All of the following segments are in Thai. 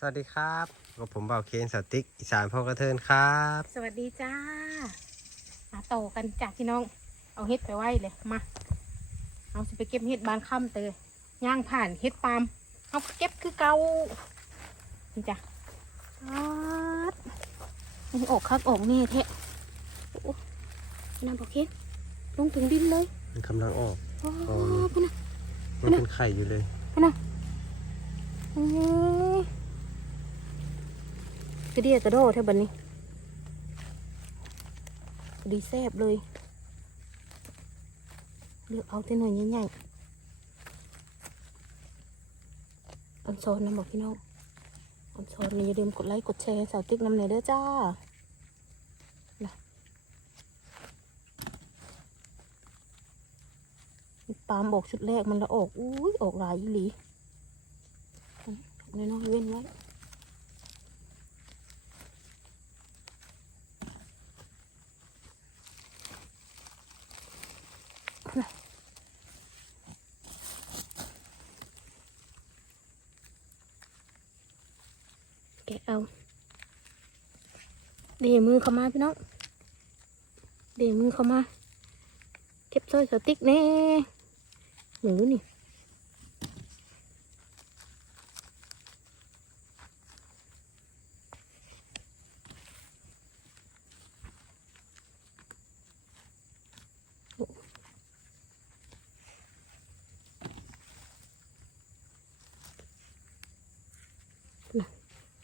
สวัสดีครับกับผมเบาเคนสติ๊กอีสานพ่อกระเทินครับ สวัสดีจ้ามาต่อกันจากพี่น้อง เอาเฮ็ดไปไว้เลยมา เอาสิไปเก็บเฮ็ดบานค่ำเตยย่างผ่านเฮ็ดปาล์มเอาเก็บคือเก่านี่จ้ะอาดนี่ออกคักออกแน่แท้โอ้น้ำบอกเฮ็ดลงถึงดินเลย มันกำลังออกโอ้อ๋อพุ่นนะมันเป็นไข่อยู่เลยพุ่นนะโอ้ยก ระเดียกระโดดแท่บันนี้ดีแซบเลยเลือกเอาแต่หน่อยใหญ่ๆอันซอนนะบอกพี่น้องอันซอนนี่อย่าลืมกดไลค์กดแชร์สาวติ๊กน้ำเนยเด้อจ้าปามบอกชุดแรกมันละออก อุ้ยออกหลายอีหลีน้อยๆเว้นไว้ เอาเดมือเข้ามาพี่น้องเดมือเข้ามาเก็บสร้อยสติ๊กแน่หนูนี่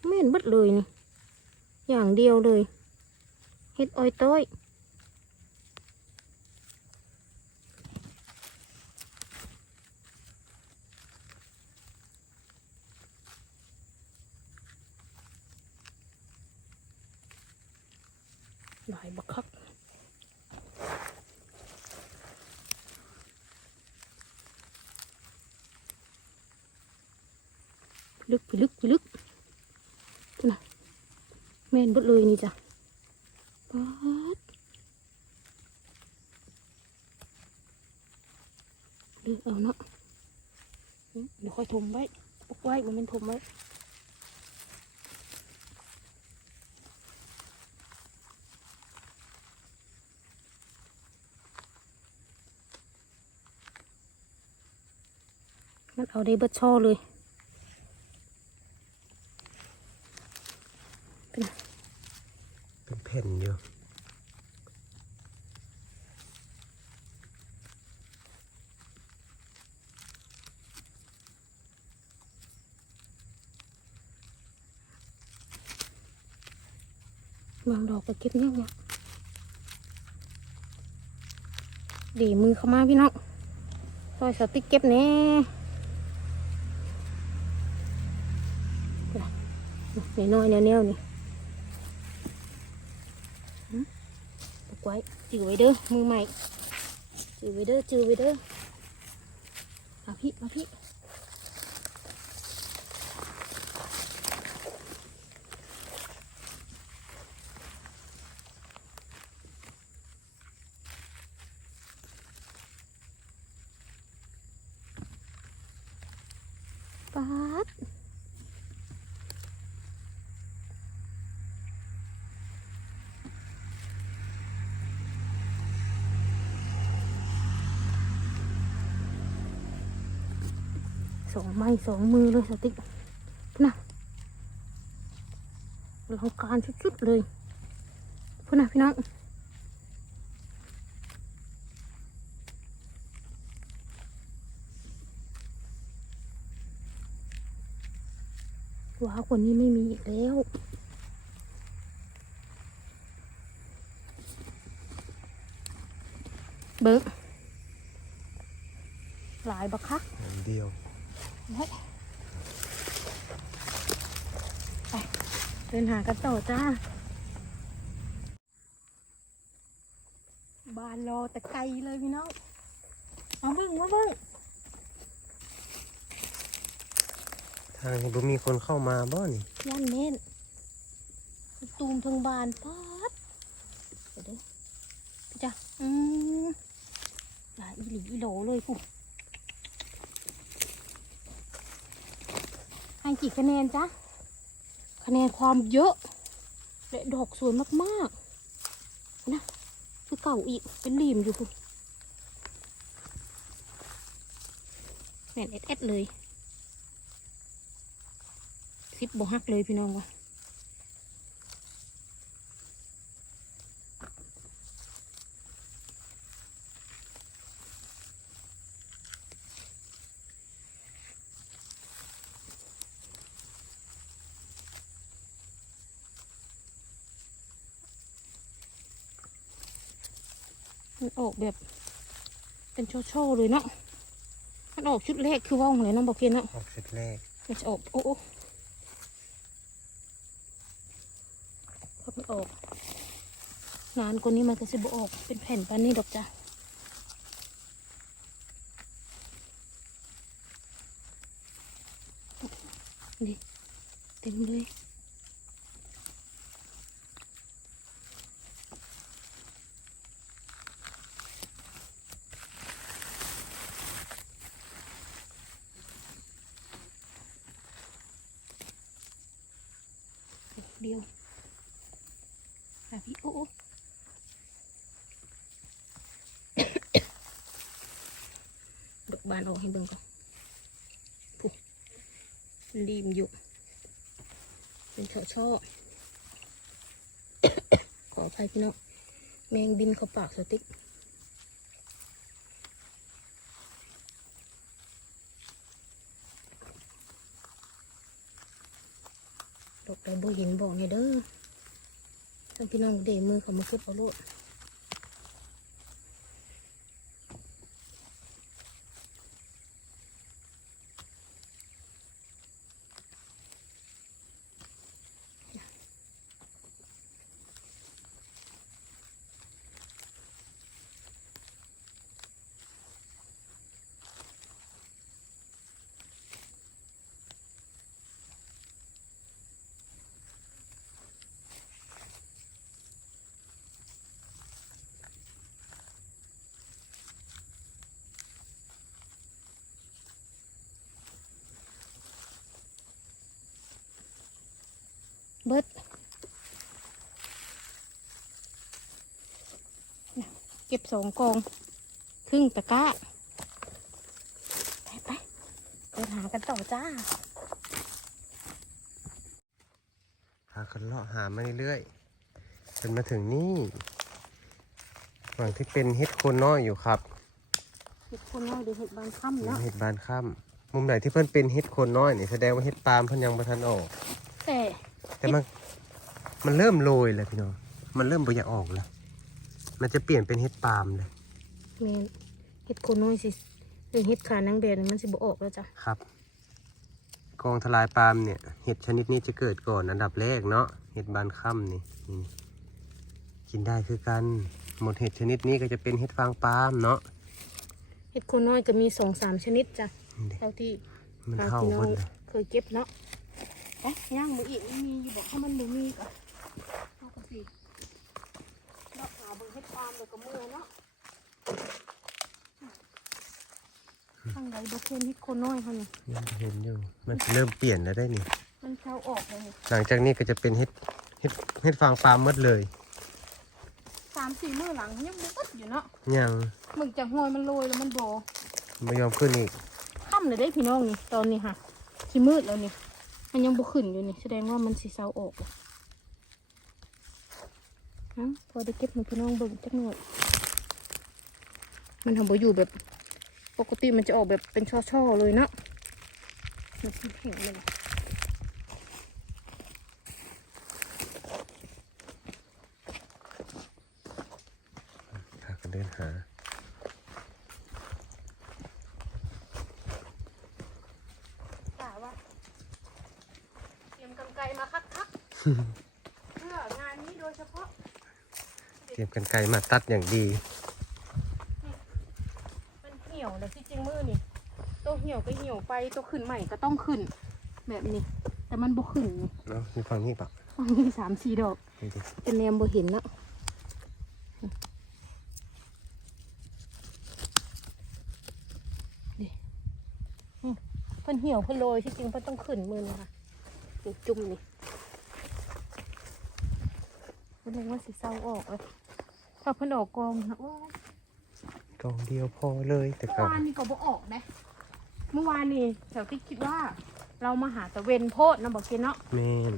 ไม่เห็นเบดเลยนี่ อย่าง เดียวเลย เฮ็ดอ้อยต้อยหลายบักคักลึกไปลึกไปลึกนะ แม่นบดเลยนี่จ้ะป๊าดเลือกเอาเนาะเดี๋ยวค่อยถมไว้ปกไว้มันเป็นถมไว้งั้นเอาได้เบิดช่อเลย เป็นแผ่นอยู่ วางดอกไปเก็บเนี่ยเนี่ยดีมือเข้ามาพี่น้องซอยสติ๊กเก็บแน่นี่น้อยๆแนวๆนี่หึปกไว้จือไว้เด้อมือใหม่จือไว้เด้อจือไว้เด้อมาพี่มาพี่ ป๊าด สองไม้สองมือเลยสติ๊กนะลังการชุดๆเลยพุ่นนะพี่น้องว้าวคนนี้ไม่มีอีกแล้วเบิกหลายบักคักอันเดียว เดินหากันต่อจ้า บานรอแต่ไกลเลยพี่น้องมาเบิ่งมาเบิ่งทางนี้บ่มีคนเข้ามาบ่นี่ย่านเม่นตูมเทึงบานป๊าดเดี๋ยวเด้อพี่จ้ะอืมหลายอีหลีอีโหลเลยผู้ ให้กี่คะแนนจ๊ะ คะแนนความเยอะ และดอกสวยมากๆ นะ คือเก่าอีก เป็นรีมอยู่คุณแน่นเอ็ดเอ็ดเลย ซิบบหักเลยพี่น้องวะ ออกแบบเป็นโชว์ๆเลยเนาะมันออกชุดแรกคือว่องเลยน้องบอกเพียนเนาะออกชุดแรกมันจะออกโอ้โอ้พอมันออกงานกว่านี้มันก็จะบออกเป็นแผ่นปานนี้ดอกจ้ะนี่เต็มเลย เดียวค่ะพี่โอ้ดอกบานออกให้เบิ่งก่อนปุ๊รีมอยู่ เป็นช่อช่อขออภัยพี่น้องแมงบินเขาปากสติ๊ก อกใดบ่เห็นบอกเนี่ยเด้อท่านพี่น้องเดมือเขามาคุดเอาโลด เบิดน่ะเก็บสองกองครึ่งตะกร้า ไปไปเดินหากันต่อจ้า พากันเลาะหามาเรื่อยๆจนมาถึงนี่ฝั่งที่เป็นเฮ็ดโคนน้อยอยู่ครับ เห็ดคนน้อยเดี๋ยวเห็ดบานค่ำเป็นเนาะเฮ็ดบานค่ำมุมไหนที่เพิ่นเป็นเฮ็ดโคนน้อยนี่แสดงว่าเฮ็ดปาล์มเพิ่นยังบ่ทันออก แต่ แต่มันมันเริ่มโรยแล้วพี่น้อง มันเริ่มบ่อยากออกแล้ว มันจะเปลี่ยนเป็นเฮ็ดปาล์มเลยแมนเห็ดคนน้อยสิหรือเห็ดขานางแบบนี่มันสิบ่ออกแล้วจ้ะ ครับ กองทลายปาล์มเนี่ย เห็ดชนิดนี้จะเกิดก่อนอันดับแรกเนาะ เห็ดบานค่ำนี่นี่ กินได้คือกัน หมดเห็ดชนิดนี้ก็จะเป็นเห็ดฟางปาล์มเนาะ เห็ดคนน้อยก็มีสองสามชนิดจ้ะนี่ดิเท่าที่มันทางเข้าพี่น้หอมงดเลยเคยเก็บเนาะเอ๊ะย่างมืออีกมันมีอยู่บอกถ้ามันบ่มีก็เอาก็สิเลาะหาเบิ่งเห็ดปาล์มเดี๋ยวก็เมื่อยเนาะข้างในบ่เพิ่นเห็ดคนน้อยเขานี่ยังเห็นอยู่ มันเริ่มเปลี่ยนแล้วได้นี่ มันเข้าออกเลยนี่หลังจากนี้ก็จะเป็นเห็ดเห็ดเห็ดฟางปาล์มหมดเลยสามสี่มื้อหลังยังบ่อึดอยู่เนาะยังมึงจากหอยมันโรยแล้วมันบ่ไม่ยอมขึ้นอีกค่ำเลยได้พี่น้องนี่ตอนนี้ค่ะสิมืดแล้วนี่ มันยังบุขึ้นอยู่นี่แสดงว่ามันสีเซาออกนะพอได้เก็บมันพี่น้องเบิ่งจักหน่อยมันทำบ่อยู่แบบ ปกติมันจะออกแบบเป็นช่อๆเลยเนาะมันสิแห้งเลยนะ พากันเดินหา กะว่า เตรียมกำไกรมาคักๆ เพื่องานนี้โด ยเฉพาะเตรียมกันไกลมาตัดอย่างดี มันเหี่ยวเลยที่จริงมือนี่ตัวเหี่ยวก็เหี่ยวไปตัวขึ้นใหม่ก็ต้องขึ้น แบบนี้ แต่มันบ่ขึ้นนี่เนาะมีฝั่งนี้ปะมันมีสามสี่ดอกนี่ดิเป็นแนมบ่เห็นเนาะนี่อืมเพิ่นเหี่ยวเพิ่นโรยที่จริงเพิ่นต้องขึ้นมือนะคะนี่จุ่มนี่ มั นเลยว่าสิเศร้าออกเลยพอเพิ่นออกกองนะโอ้กองเดียวพอเลยแต่เมื่ก็อวานนี่ก็บ่ออกนะเมื่อวานนี่แถวที่คิดว่า เรามาหาตะเวนโพดนะบอกเคนเนาะแม่น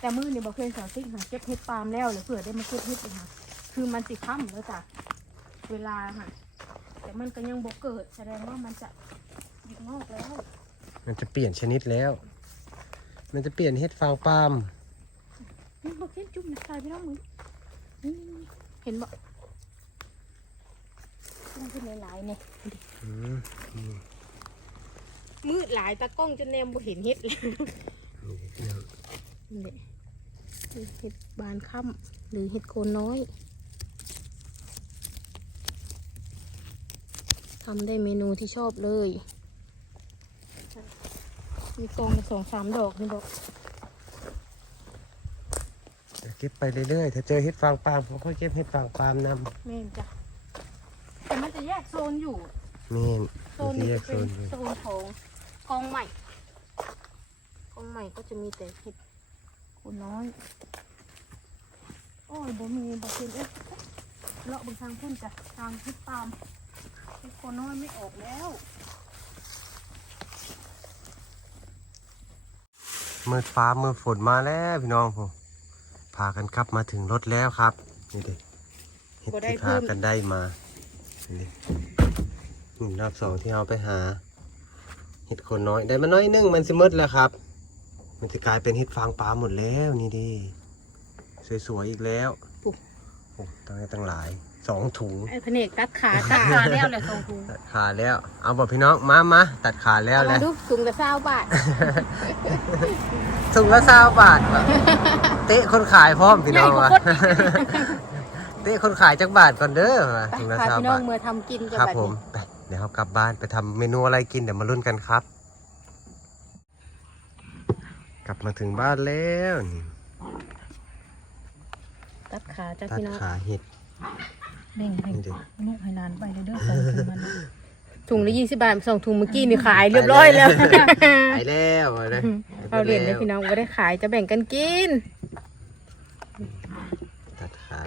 แต่มือนี่บอกเคนแถวที่หาเก็บเห็ดปาล์มแล้วเลยเผื่อได้มาเก็บเห็ดอีกค่ะคือมันสิค่ำแล้วจ้ะเวลาค่ะ แต่มันก็ยังบ่เกิดแสดงว่ามันจะหยุดงอกแล้วมันจะเปลี่ยนชนิดแล้ว มันจะเปลี่ยนเห็ดฟางปาล์ม นี่บอกเคนจุ่มในทรายพี่น้องมึงนี่เห็นบ่มันเป็นหลายๆเนี่ยอืมนี่มืดหลายตากล้องจนแนมบ่เห็นเห็ดเลยนี่พี่น้องนี่แหละเห็ดบานค่ำหรือเห็ดโคนน้อยทำได้เมนูที่ชอบเลย มีกองละสองสามดอกนี่บอกจะเก็บไปเรื่อยๆ ถ้าเจอเห็ดฟางปาล์มผมค่อยเก็บเห็ดฟางปาล์มนแม่นจ้ะแต่มันจะแยกโซนอยู่ำแม่นโซมันนจะนี้แยจะกโซเป็นนอยู่โซนของกองใหม่กองใหม่ก็จะมีแต่เห็ดโคนน้อย โอ้ยบ่มีบ่เป็นเอ๊ะเลาะบนทางพุ่นจ้ะทางเห็ดปาล์มเห็ดโคนน้อยไม่ออกแล้วมืดฟ้ามืดฝนมาแล้วพี่น้องผม พากันกลับมาถึงรถแล้วครับ นี่ดิเห็ดบ่ได้ที่เพิ่พามกันได้มา นี่ดินี่รอบสองที่เอาไปหา เห็ดคนน้อยได้มาน้อยหนึงมันสิมืดแล้วครับ มันจะกลายเป็นเห็ดฟางปลาหมดแล้วนี่ดิสวยๆอีกแล้วปุ๊บโอ้ตั้งได้ตั้งหลายสองถุงไอ้พะเนกตัดขาตัดขาแล้วเลยทรงทุงตัดขาแล้ว เอาบอกพี่น้องมามาตัดขาแล้วเอาแหมาละดูถุงละเศร้าบาทถุงละสาบาทว่ะ เตะคนขายพร้อมพี่น้องวะใหญ่กว่าคนอีกเตะคนขายจักบาทก่อนเด้อว่ะถุงละพาสาพี่น้อบางทเมื่อทำกินกันครับแบบผมนี้ไปเดี๋ยวเรากลับบ้านไปทำเมนูอะไรกินเดี๋ยวมาลุ้นกันครับ กลับมาถึงบ้านแล้วนี่ตัดขาจ้ะตัดพี่น้องขาเห็ดเบ่งเบ่งนี่ดิลูกให้นานไปเลยเด้อสองถุงมันถุงละยี่สิบบาทสองถุงเมื่อกี้นี่ขายเรียบร้อยแล้ว ไปแล้วเอาเลยเอาเหรียญเลยพี่น้องก็ได้ขายจะแบ่งกันกินตัดขา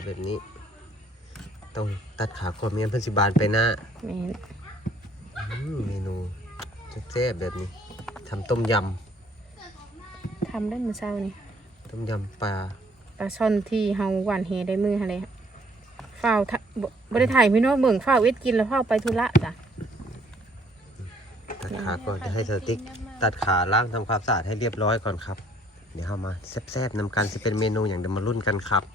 แบบนี้ ต้องตัดขาคนเมียนเพันสิบานไปหน้าแม่นอืมเมนูแซ่บๆแบบนี้ทำต้มยทำได้มื้อเช้านี่ำต้มยำปลาปลาช่อนที่เฮาหวานเฮได้มืออะไรฝ้าวทะบ่บ่ได้ถ่ายพี่น้องเบิ่งฝ้าวเวทกินแล้วฝ้าวไปธุระจ้ะตัดขาก่อนจะให้สติ๊กตัดขาล้างทำความสะอาดให้เรียบร้อยก่อนครับ เดี๋ยวเรามาแซ่บๆนำกันจะเป็นเมนูอย่างเดี๋ยวมารุ่นกันครับ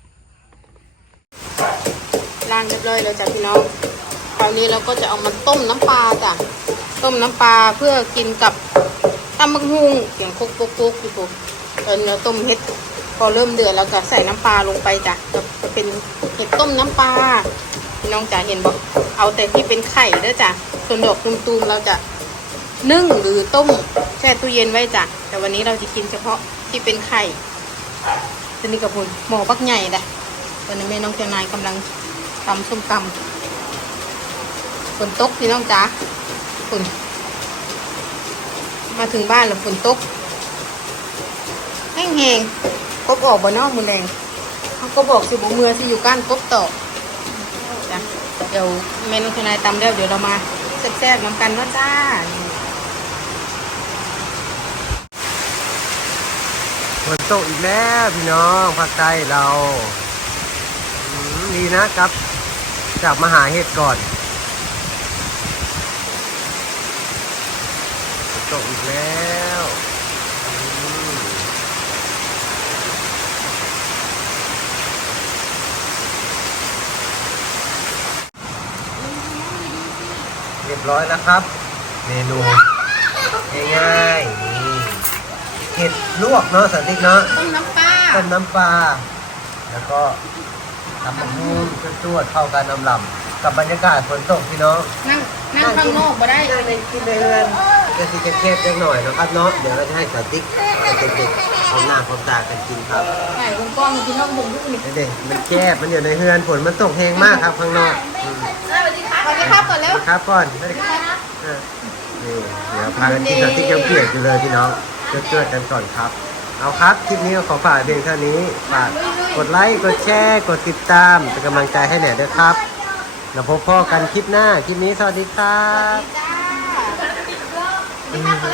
ล้างเรียบร้อยแล้วจ้ะพี่น้องคราวนี้เราก็จะเอามาต้มน้ำปลาจ้ะต้มน้ำปลาเพื่อกินกับตำบักฮุงเสียงคุกคุกคุกอยู่ปุ๊บตอนเราต้มเห็ดพอเริ่มเดือดเราก็ใส่น้ำปลาลงไปจ้ะจะเป็นเห็ดต้มน้ำปลาพี่น้องจ๋าเห็นบอกเอาแต่ที่เป็นไข่เด้อจ้ะส่วนดอกตูมๆเราจะนึ่งหรือต้มแช่ตู้เย็นไว้จ้ะแต่วันนี้เราจะกินเฉพาะที่เป็นไข่ตัวนี้กับคุณหมอบักใหญ่เลยตอนนี้แม่น้องเจ้านายกำลัง ตำส้มตำฝนตกพี่น้องจ๋าฝนมาถึงบ้านแล้วฝนตกแห้งๆกบออกบ่นอกมือแรงเขาก็บอกสิบเมือสิอยู่ก้านกบต่อจ้ะเดี๋ยวเมนูทนายตำแล้วเดี๋ยวเรามาแซ่บๆน้ำกันเนาะจ้าฝนตกอีกแล้วพี่น้องภาคใต้เรา ดีนะครับ จากมาหาเห็ดก่อนฝนตกอีกแล้วอืมเรียบร้อยแล้วครับ เมนูง่ายๆนี่เห็ดลวกเนาะสันติกเนาะต้มน้ำปลาต้มน้ำปลาแล้วก็ ทำมะม่วงจวดๆเข้ากันน้ำลำกับบรรยากาศฝนตกพี่น้องนั่งนั่งข้างนอกบ่ได้นั่งในกินในเรือนจะสิจะเทพเล็กหน่อยนะครับเนาะเดี๋ยวเราจะให้สาติ๊กกับเด็กๆเอาหน้าพร้อมตากันกินครับไก่วงกล้องพี่น้องบ่งดูนี่เด็กๆมันแคบมันอยู่ในเรือนฝนมันตกแรงมากครับข้างนอกอืมสวัสดีครับสวัสดีครับก่อนแล้วครับก่อนสวัสดีครับเออนี่เดี๋ยวพากันกินสาติ๊กยังเปียกอยู่เลยพี่น้องเจอๆกันก่อนครับ เอาครับคลิปนี้ก็ขอฝากเพียงเท่านี้ฝากลุย กดไลค์ กดแชร์ กดติดตาม เป็นกำลังใจให้แหน่ด้วยครับแล้วพบพ่อกันคลิปหน้า คลิปนี้สวัสดีครับ จ้า